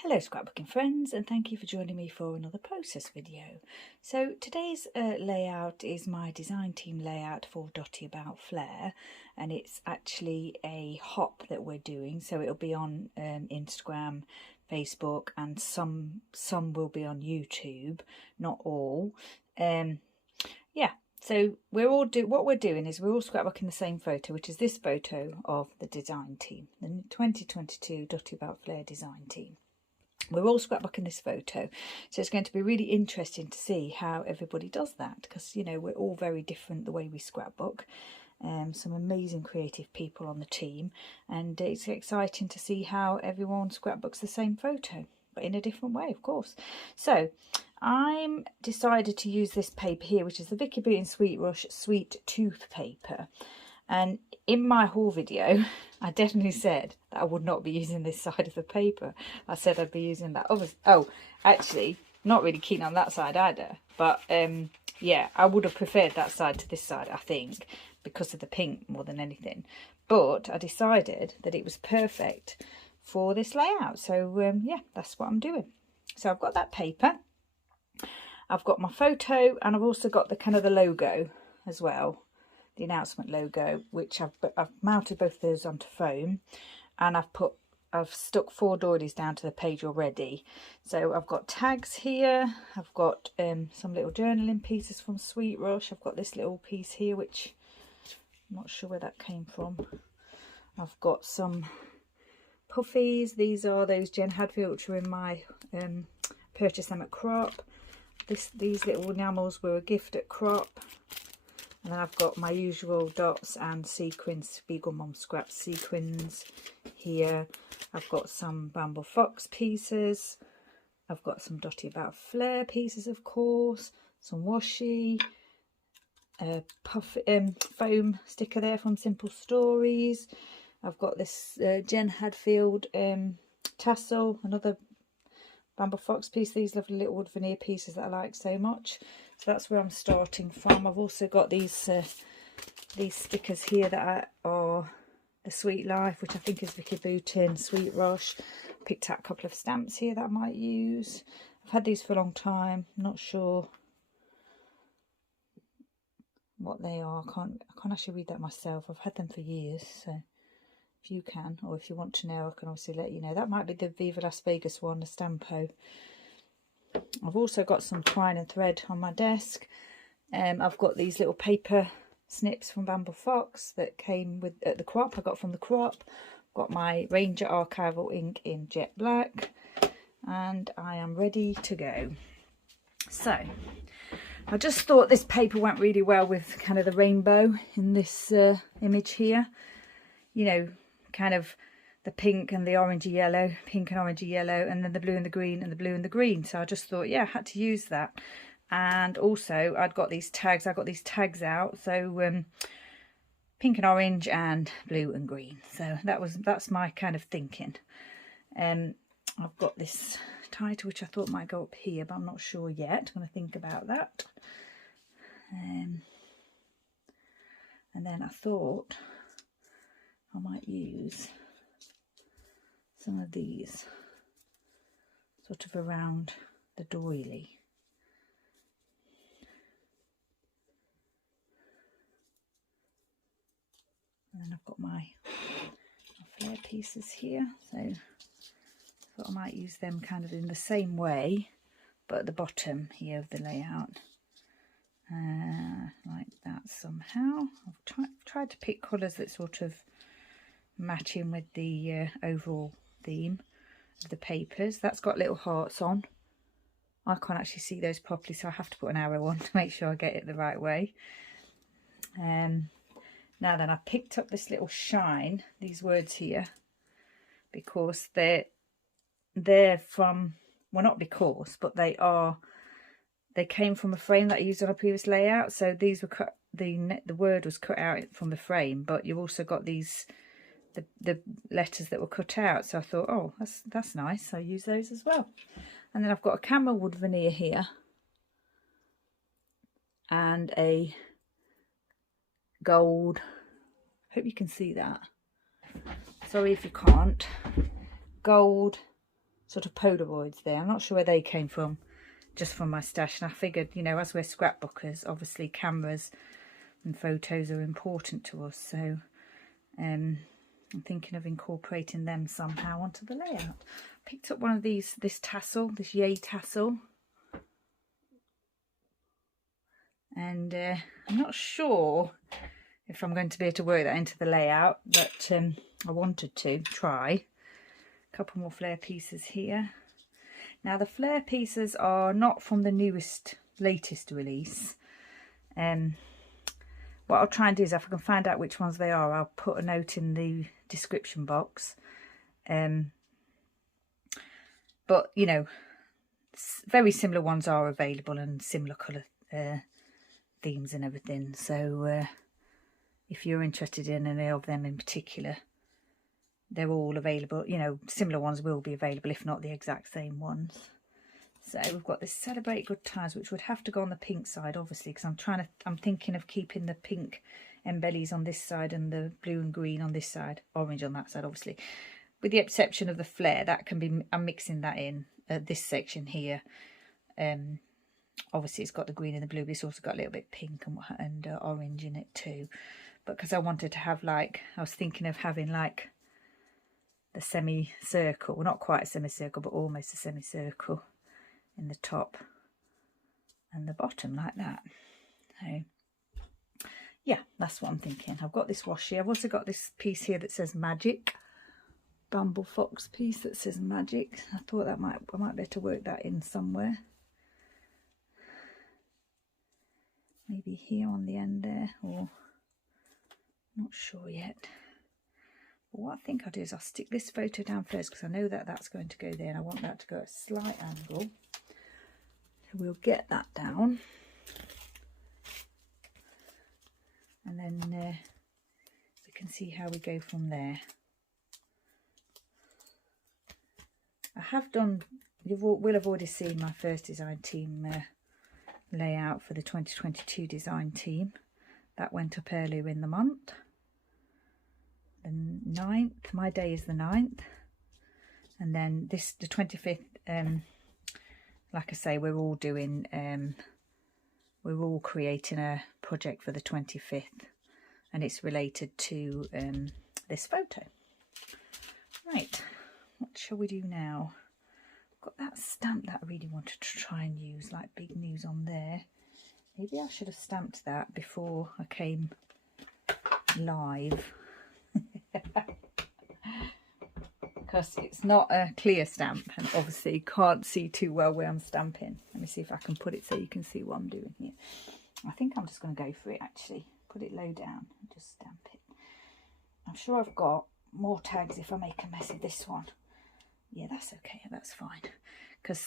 Hello scrapbooking friends, and thank you for joining me for another process video. So today's layout is my design team layout for Dotty About Flair, and it's actually a hop that we're doing, so it'll be on Instagram, Facebook, and some will be on YouTube, not all. Yeah, so what we're doing is we're all scrapbooking the same photo, which is this photo of the design team, the 2022 Dotty About Flair design team. We're all scrapbooking this photo, so it's going to be really interesting to see how everybody does that, because you know we're all very different the way we scrapbook. Some amazing creative people on the team, and it's exciting to see how everyone scrapbooks the same photo but in a different way, of course. So I'm decided to use this paper here, which is the Vicki Boutin Sweet Rush Sweet Tooth paper. And in my haul video, I definitely said that I would not be using this side of the paper. I said I'd be using that other. Oh, actually, not really keen on that side either. But yeah, I would have preferred that side to this side, I think, because of the pink more than anything. But I decided that it was perfect for this layout. So yeah, that's what I'm doing. So I've got that paper. I've got my photo, and I've also got the kind of the logo as well. The announcement logo, which I've mounted both of those onto foam, and I've stuck 4 doilies down to the page already. So I've got tags here, I've got some little journaling pieces from Sweet Rush, I've got this little piece here which I'm not sure where that came from. I've got some puffies. These are those Jen Hadfield which were in my purchased them at Crop. These little enamels were a gift at Crop. And then I've got my usual dots and sequins, Spiegelmomscraps sequins here. I've got some Bramble Fox pieces. I've got some Dotty About Flair pieces, of course. Some washi, foam sticker there from Simple Stories. I've got this Jen Hadfield tassel, another Bramble Fox piece, these lovely little wood veneer pieces that I like so much. So that's where I'm starting from. I've also got these stickers here that are the Sweet Life, which I think is Vicki Boutin Sweet Rush. Picked out a couple of stamps here that I might use. I've had these for a long time. I'm not sure what they are. I can't actually read that myself. I've had them for years, so if you can, or if you want to know, I can obviously let you know. That might be the Viva Las Vegas one, the Stampo. I've also got some twine and thread on my desk. I've got these little paper snips from Bramble Fox that came with at the Crop. I got from the Crop. Got my Ranger archival ink in jet black, and I am ready to go. So I just thought this paper went really well with kind of the rainbow in this image here. You know, kind of the pink and the orangey yellow, pink and orangey yellow, and then the blue and the green and the blue and the green. So I just thought, yeah, I had to use that. And also I'd got these tags. I got these tags out, so pink and orange and blue and green. So that's my kind of thinking. I've got this title which I thought might go up here, but I'm not sure yet. I'm going to think about that. And then I thought I might use some of these sort of around the doily. And then I've got my flare pieces here, so I thought I might use them kind of in the same way, but at the bottom here of the layout, like that somehow. I've tried to pick colours that sort of match in with the overall theme of the papers. That's got little hearts on. I can't actually see those properly, so I have to put an arrow on to make sure I get it the right way. Now then, I picked up this little shine, these words here, because they're from, well, not because, but they came from a frame that I used on a previous layout. So these were cut, the word was cut out from the frame, but you've also got these the letters that were cut out. So I thought, oh, that's nice, I'll use those as well. And then I've got a camel wood veneer here and a gold, hope you can see that, sorry if you can't, gold sort of Polaroids there. I'm not sure where they came from, just from my stash. And I figured, you know, as we're scrapbookers, obviously cameras and photos are important to us. So I'm thinking of incorporating them somehow onto the layout. Picked up one of these, this tassel, this yay tassel. And I'm not sure if I'm going to be able to work that into the layout, but I wanted to try. A couple more Flair pieces here. Now the Flair pieces are not from the latest release. What I'll try and do is, if I can find out which ones they are, I'll put a note in the description box. But, you know, very similar ones are available and similar colour themes and everything. So if you're interested in any of them in particular, they're all available. You know, similar ones will be available, if not the exact same ones. So we've got this Celebrate Good Times, which would have to go on the pink side, obviously, because I'm thinking of keeping the pink embellies on this side and the blue and green on this side, orange on that side, obviously. With the exception of the Flair, that can be, I'm mixing that in this section here. Obviously, it's got the green and the blue, but it's also got a little bit pink and orange in it too. But because I wanted to have, like, I was thinking of having like the semicircle, well, not quite a semicircle, but almost a semicircle in the top and the bottom like that. So yeah, that's what I'm thinking. I've got this washi. I've also got this piece here that says Magic, Bramble Fox piece that says Magic. I thought that I might be able to work that in somewhere, maybe here on the end there, or not sure yet. But what I think I'll do is I'll stick this photo down first, because I know that that's going to go there and I want that to go at a slight angle. So we'll get that down, and then we can see how we go from there. I have done, you will have already seen my first design team layout for the 2022 design team. That went up earlier in the month. The 9th, my day is the 9th. And then this, the 25th, like I say, we're all doing, we're all creating a project for the 25th. And it's related to this photo. Right, what shall we do now? Got that stamp that I really wanted to try and use, like big news on there. Maybe I should have stamped that before I came live. Because it's not a clear stamp and obviously you can't see too well where I'm stamping. Let me see if I can put it so you can see what I'm doing here. I think I'm just going to go for it actually. Put it low down and just stamp it. I'm sure I've got more tags if I make a mess of this one. Yeah, that's okay, that's fine. Because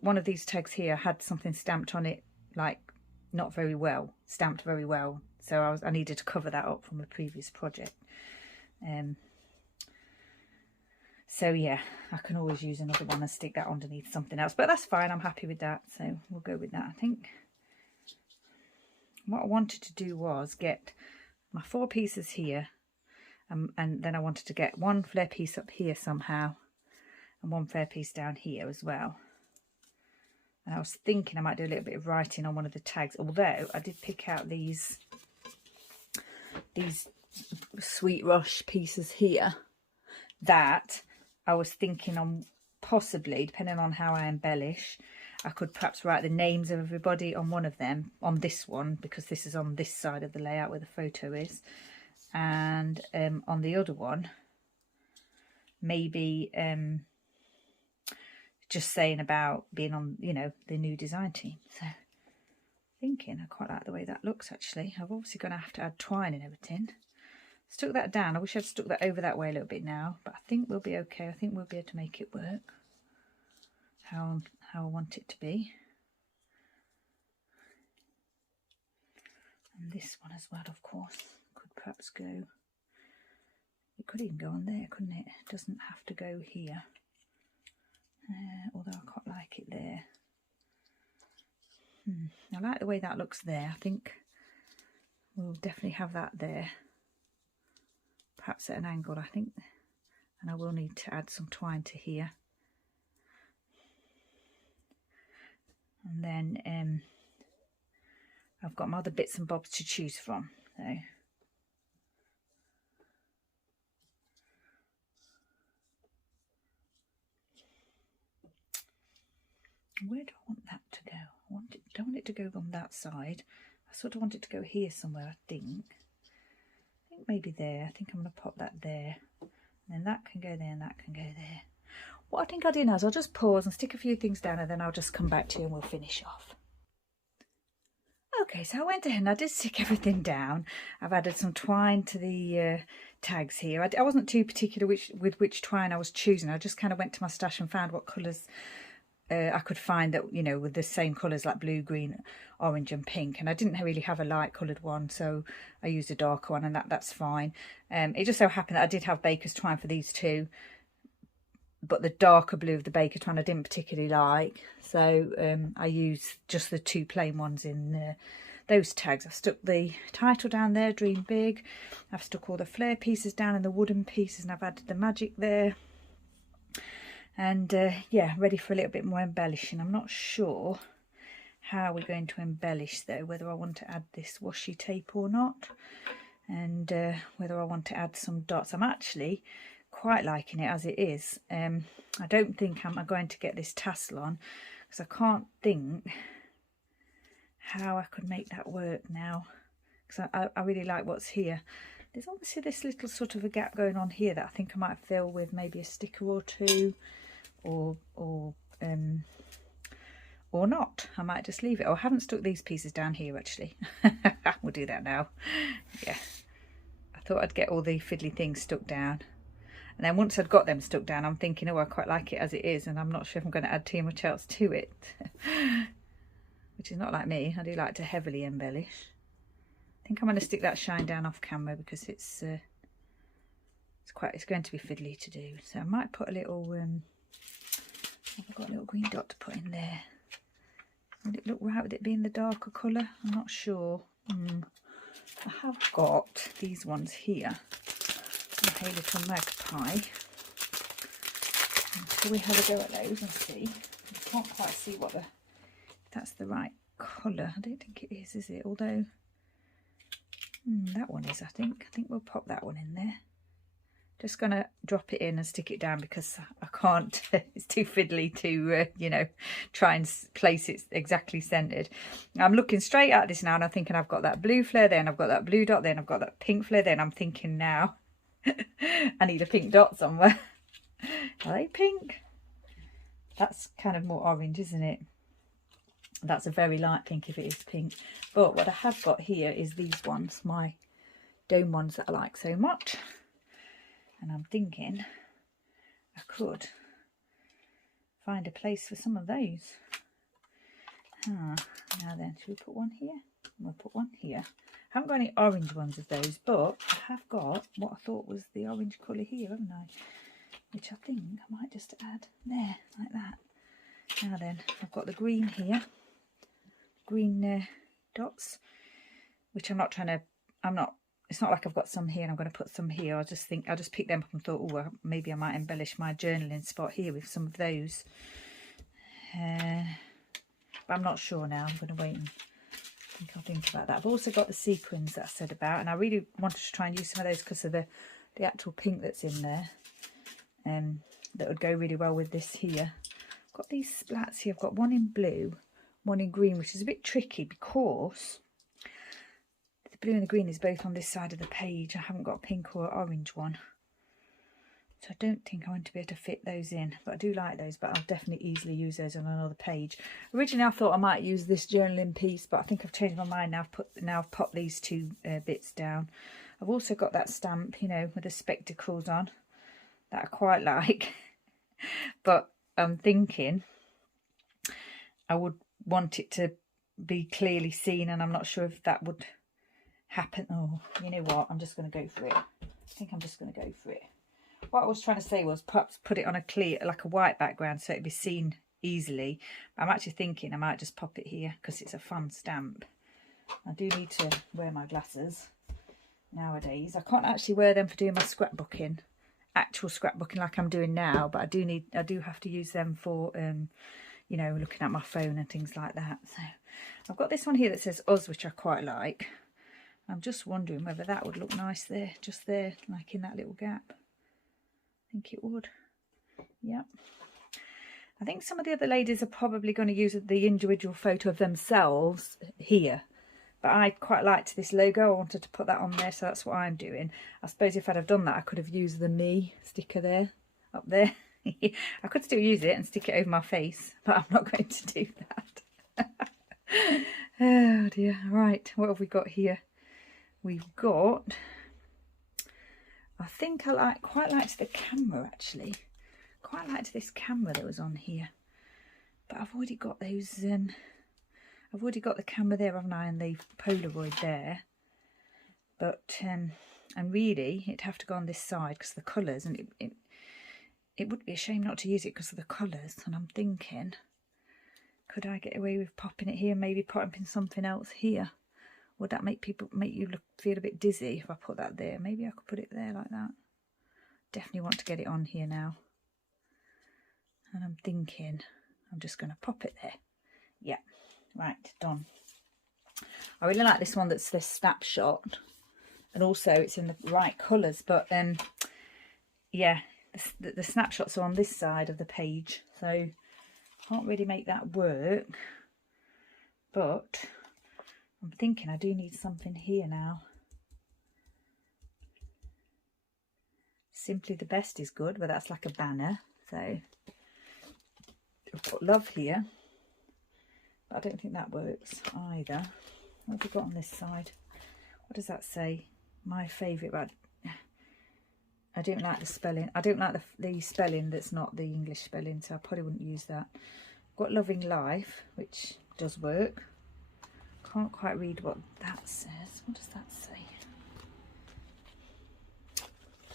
one of these tags here had something stamped on it, like not very well, stamped very well. So I needed to cover that up from a previous project. So yeah, I can always use another one and stick that underneath something else. But that's fine, I'm happy with that. So we'll go with that, I think. What I wanted to do was get my 4 pieces here. And then I wanted to get one Flair piece up here somehow. And one Flair piece down here as well. And I was thinking I might do a little bit of writing on one of the tags. Although I did pick out these Sweet Rush pieces here. That I was thinking on possibly, depending on how I embellish, I could perhaps write the names of everybody on one of them, on this one, because this is on this side of the layout where the photo is. And on the other one, maybe just saying about being on, you know, the new design team. So thinking I quite like the way that looks actually. I'm obviously going to have to add twine and everything. Stuck that down. I wish I'd stuck that over that way a little bit now, but I think we'll be okay. I think we'll be able to make it work how I want it to be. And this one as well, of course, could perhaps go. It could even go on there, couldn't it? It doesn't have to go here. Although I quite like it there. I like the way that looks there. I think we'll definitely have that there. Perhaps at an angle, I think. And I will need to add some twine to here. And then I've got my other bits and bobs to choose from. So where do I want that to go? Don't want it to go on that side. I sort of want it to go here somewhere, I think. I think maybe there. I think I'm going to pop that there. And then that can go there and that can go there. What I think I'll do now is I'll just pause and stick a few things down, and then I'll just come back to you and we'll finish off. Okay, so I went ahead and I did stick everything down. I've added some twine to the tags here. I wasn't too particular with which twine I was choosing. I just kind of went to my stash and found what colours I could find that, you know, with the same colours like blue, green, orange and pink. And I didn't really have a light coloured one, so I used a darker one, and that's fine. It just so happened that I did have baker's twine for these two, but the darker blue of the baker twine I didn't particularly like, so I used just the two plain ones in those tags. I've stuck the title down there, Dream Big. I've stuck all the Flair pieces down and the wooden pieces, and I've added the magic there. And yeah, ready for a little bit more embellishing. I'm not sure how we're going to embellish though, whether I want to add this washi tape or not, and whether I want to add some dots. I'm actually quite liking it as it is. I don't think I'm going to get this tassel on, because I can't think how I could make that work now, because I really like what's here. There's obviously this little sort of a gap going on here that I think I might fill with maybe a sticker or two, or not. I might just leave it. Oh, I haven't stuck these pieces down here actually. We'll do that now. Yeah, I thought I'd get all the fiddly things stuck down, and then once I'd got them stuck down, I'm thinking, oh, I quite like it as it is, and I'm not sure if I'm going to add too much else to it. Which is not like me. I do like to heavily embellish. I think I'm going to stick that shine down off camera, because it's going to be fiddly to do. So I might put a little I've got a little green dot to put in there. Would it look right with it being the darker colour? I'm not sure. I have got these ones here, Hey Little Magpie. So we have a go at those and see. I can't quite see if that's the right colour. I don't think it is it? Although that one is, I think. I think we'll pop that one in there. Just going to drop it in and stick it down, because I can't, it's too fiddly to, you know, try and place it exactly centred. I'm looking straight at this now, and I'm thinking I've got that blue flare there, and I've got that blue dot there, and I've got that pink flare there, and I'm thinking now I need a pink dot somewhere. Are they pink? That's kind of more orange, isn't it? That's a very light pink if it is pink. But what I have got here is these ones, my dome ones that I like so much. And I'm thinking I could find a place for some of those. Now then, should we put one here? We'll put one here. I haven't got any orange ones of those, but I have got what I thought was the orange colour here, haven't I? Which I think I might just add there, like that. Now then, I've got the green here. Green dots, which it's not like I've got some here and I'm going to put some here. I just picked them up and thought, oh, well, maybe I might embellish my journaling spot here with some of those. But I'm not sure now. I'm going to wait and I'll think about that. I've also got the sequins that I said about, and I really wanted to try and use some of those because of the actual pink that's in there. That would go really well with this here. I've got these splats here. I've got one in blue, one in green, which is a bit tricky because the blue and the green is both on this side of the page. I haven't got a pink or orange one, so I don't think I'm going to be able to fit those in, but I do like those, but I'll definitely easily use those on another page. Originally I thought I might use this journaling piece, but I think I've changed my mind now. I've popped these two bits down. I've also got that stamp, you know, with the spectacles on, that I quite like. But I'm thinking I would want it to be clearly seen, and I'm not sure if that would happen. Oh, you know what, I'm just going to go for it. I think I'm just going to go for it. What I was trying to say was perhaps put it on a clear, like a white background, so it'd be seen easily. I'm actually thinking I might just pop it here because it's a fun stamp. I do need to wear my glasses nowadays. I can't actually wear them for doing my scrapbooking, actual scrapbooking like I'm doing now, but I do have to use them for you you know, looking at my phone and things like that. So I've got this one here that says us, which I quite like. I'm just wondering whether that would look nice there, just there, like in that little gap. I think it would. Yep. I think some of the other ladies are probably going to use the individual photo of themselves here. But I quite liked this logo. I wanted to put that on there, so that's what I'm doing. I suppose if I'd have done that, I could have used the me sticker there, up there. I could still use it and stick it over my face, but I'm not going to do that. Oh dear. Right, what have we got here? We've got, I think I quite liked the camera actually. Quite liked this camera that was on here. But I've already got those, I've already got the camera there, haven't I, and the Polaroid there. But, and really, it'd have to go on this side because of the colours, and it would be a shame not to use it because of the colours. And I'm thinking, could I get away with popping it here, maybe popping something else here? Would that make you feel a bit dizzy if I put that there? Maybe I could put it there like that. Definitely want to get it on here now. And I'm thinking, I'm just going to pop it there. Yeah, right, done. I really like this one that's the snapshot. And also it's in the right colours. But yeah, the snapshots are on this side of the page. So can't really make that work. But I'm thinking I do need something here now. Simply the Best is good, but that's like a banner. So I've got love here, but I don't think that works either. What have we got on this side? What does that say? My favourite, but I don't like the spelling. I don't like the spelling that's not the English spelling, so I probably wouldn't use that. I've got Loving Life, which does work. Can't quite read what that says. What does that say?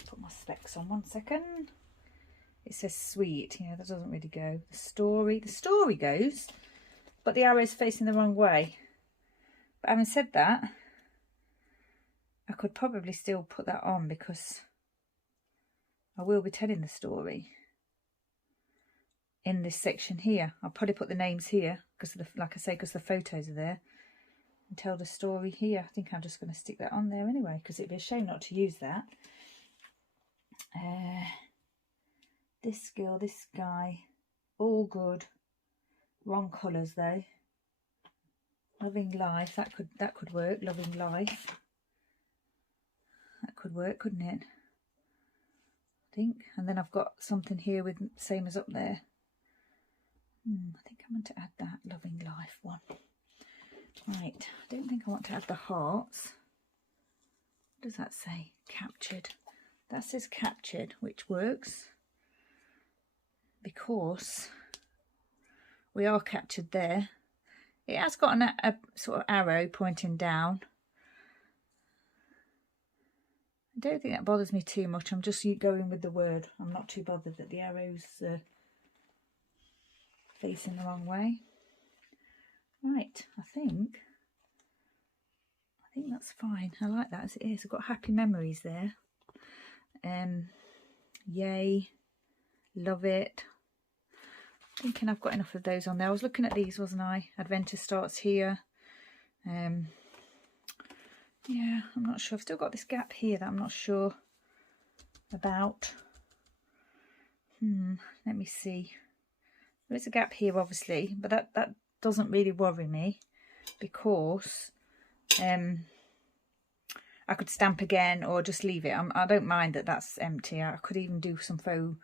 Put my specs on 1 second. It says sweet. Yeah, that doesn't really go. The story goes, but the arrow's facing the wrong way. But having said that, I could probably still put that on because I will be telling the story in this section here. I'll probably put the names here because of the, like I say, because the photos are there. And tell the story here. I think I'm just going to stick that on there anyway because it'd be a shame not to use that. This girl, this guy, all good. Wrong colours though. Loving Life, that could work. Loving Life, that could work, couldn't it? I think. And then I've got something here with same as up there. I think I'm going to add that Loving Life one. Right, I don't think I want to add the hearts. What does that say? Captured. That says captured, which works because we are captured there. It has got a sort of arrow pointing down. I don't think that bothers me too much. I'm just going with the word. I'm not too bothered that the arrow's facing the wrong way. Right, I think that's fine. I like that as it is. I've got happy memories there. Yay, love it. Thinking I've got enough of those on there. I was looking at these, wasn't I? Adventure starts here. Yeah, I'm not sure. I've still got this gap here that I'm not sure about. Let me see. There is a gap here, obviously, but that doesn't really worry me because I could stamp again or just leave it. I don't mind that that's empty. I could even do some faux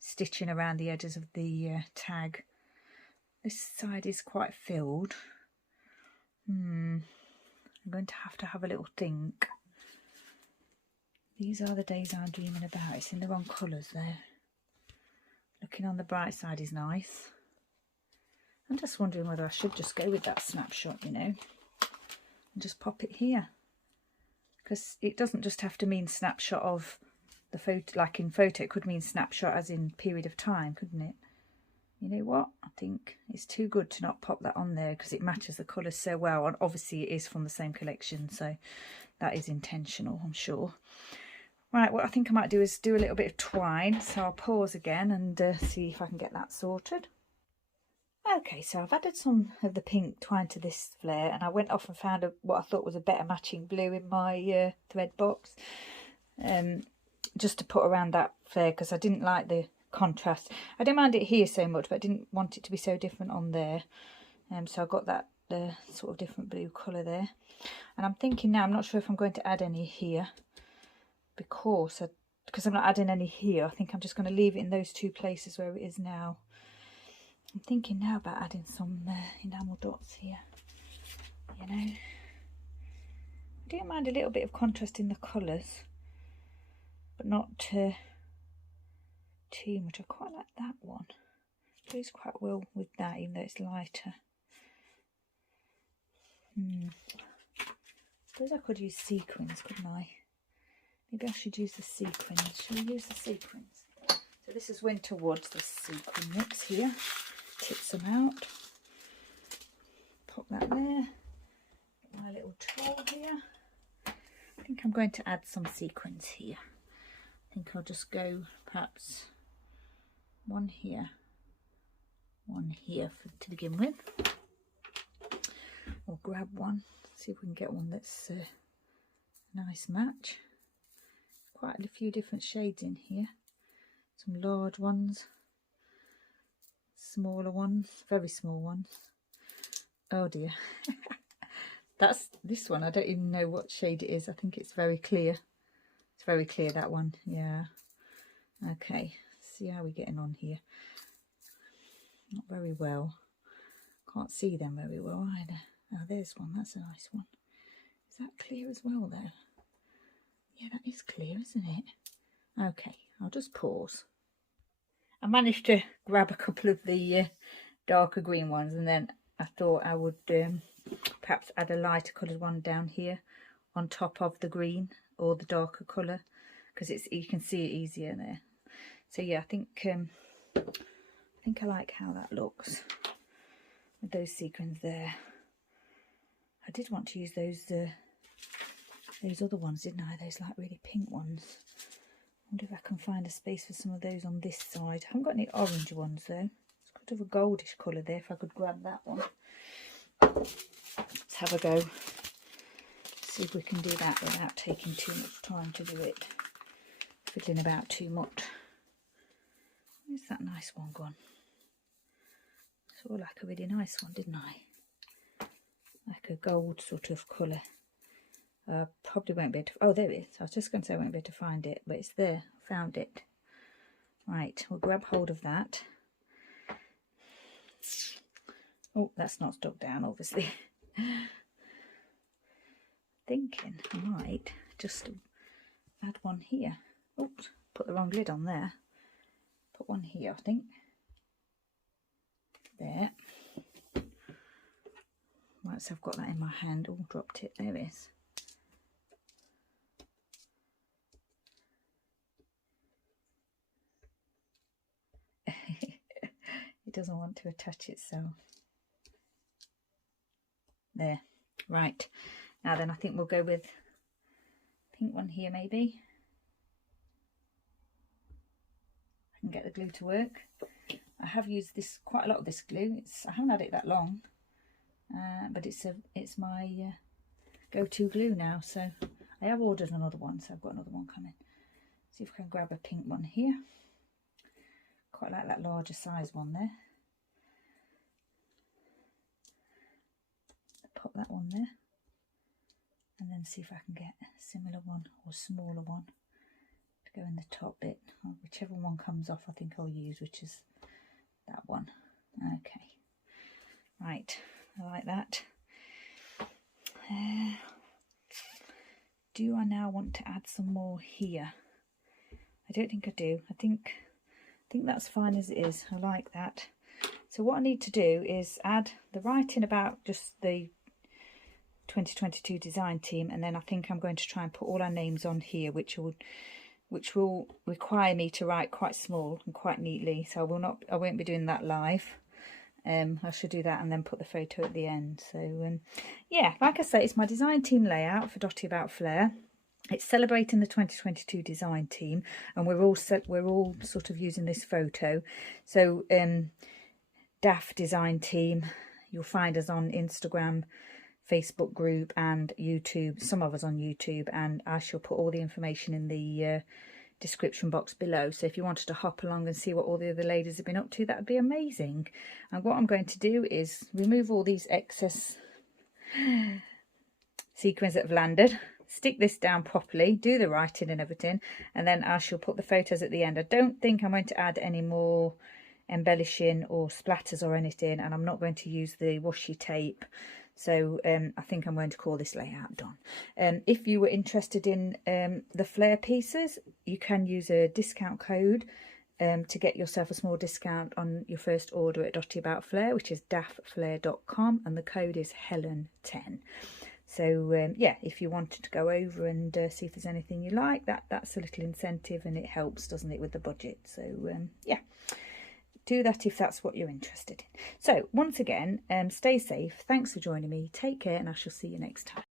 stitching around the edges of the tag. This side is quite filled. I'm going to have a little think. These are the days I'm dreaming about. It's in the wrong colours there. Looking on the bright side is nice. I'm just wondering whether I should just go with that snapshot, you know, and just pop it here. Because it doesn't just have to mean snapshot of the photo, like in photo, it could mean snapshot as in period of time, couldn't it? You know what? I think it's too good to not pop that on there because it matches the colours so well. And obviously it is from the same collection, so that is intentional, I'm sure. Right, what I think I might do is do a little bit of twine. So I'll pause again and see if I can get that sorted. Okay, so I've added some of the pink twine to this flare, and I went off and found what I thought was a better matching blue in my thread box, just to put around that flare, because I didn't like the contrast. I don't mind it here so much, but I didn't want it to be so different on there. So I got that sort of different blue colour there. And I'm thinking now, I'm not sure if I'm going to add any here, because I'm not adding any here. I think I'm just going to leave it in those two places where it is now. I'm thinking now about adding some enamel dots here, you know. I don't mind a little bit of contrast in the colours, but not too much. I quite like that one. It goes quite well with that, even though it's lighter. I suppose I could use sequins, couldn't I? Maybe I should use the sequins. Shall we use the sequins? So this is Winter Woods, this sequin mix here. Tip some out. Pop that there. Get my little tool here. I think I'm going to add some sequins here. I think I'll just go perhaps one here to begin with. Or grab one, see if we can get one that's a nice match. Quite a few different shades in here. Some large ones, smaller ones, very small ones. Oh dear. That's this one. I don't even know what shade it is. I think it's very clear. It's very clear, that one. Yeah. Okay. See how we're getting on here. Not very well. Can't see them very well either. Oh, there's one. That's a nice one. Is that clear as well, though? Yeah, that is clear, isn't it? Okay, I'll just pause. I managed to grab a couple of the darker green ones, and then I thought I would perhaps add a lighter coloured one down here on top of the green or the darker colour, because you can see it easier there. So yeah, I think I like how that looks with those sequins there. I did want to use those other ones, didn't I? Those like really pink ones. I wonder if I can find a space for some of those on this side. I haven't got any orange ones though. It's kind of a goldish colour there, if I could grab that one. Let's have a go. See if we can do that without taking too much time to do it. Fiddling about too much. Where's that nice one gone? Saw like a really nice one, didn't I? Like a gold sort of colour. Probably won't be able to... Oh, there it is. I was just going to say I won't be able to find it, but it's there. I found it. Right, we'll grab hold of that. Oh, that's not stuck down, obviously. Thinking I might just add one here. Oops, put the wrong lid on there. Put one here, I think. There. Right, so I've got that in my hand. Oh, dropped it. There it is. It doesn't want to attach itself. There. Right. Now then, I think we'll go with pink one here, maybe. I can get the glue to work. I have used this quite a lot of this glue. I haven't had it that long, but it's my go-to glue now. So I have ordered another one, so I've got another one coming. See if I can grab a pink one here. Quite like that larger size one there. Pop that one there, and then see if I can get a similar one or smaller one to go in the top bit. Or whichever one comes off, I think I'll use, which is that one. Okay, right, I like that. Do I now want to add some more here? I don't think I do. I think that's fine as it is. I like that. So what I need to do is add the writing about just the 2022 design team, and then I think I'm going to try and put all our names on here, which will require me to write quite small and quite neatly. So I won't be doing that live. I should do that and then put the photo at the end. So yeah, like I say, it's my design team layout for Dotty About Flair. It's celebrating the 2022 design team, and we're all sort of using this photo. So Flair Design Team. You'll find us on Instagram, Facebook group and YouTube, some of us on YouTube, and I shall put all the information in the description box below. So if you wanted to hop along and see what all the other ladies have been up to, that would be amazing. And what I'm going to do is remove all these excess sequins that have landed, stick this down properly, do the writing and everything, and then I shall put the photos at the end. I don't think I'm going to add any more embellishing or splatters or anything, and I'm not going to use the washi tape. So I think I'm going to call this layout done. If you were interested in the Flair pieces, you can use a discount code to get yourself a small discount on your first order at Dotty About Flair, which is dafflair.com, and the code is Helen10. So yeah, if you wanted to go over and see if there's anything you like, that's a little incentive, and it helps, doesn't it, with the budget. So yeah, do that if that's what you're interested in. So once again, stay safe, thanks for joining me, take care, and I shall see you next time.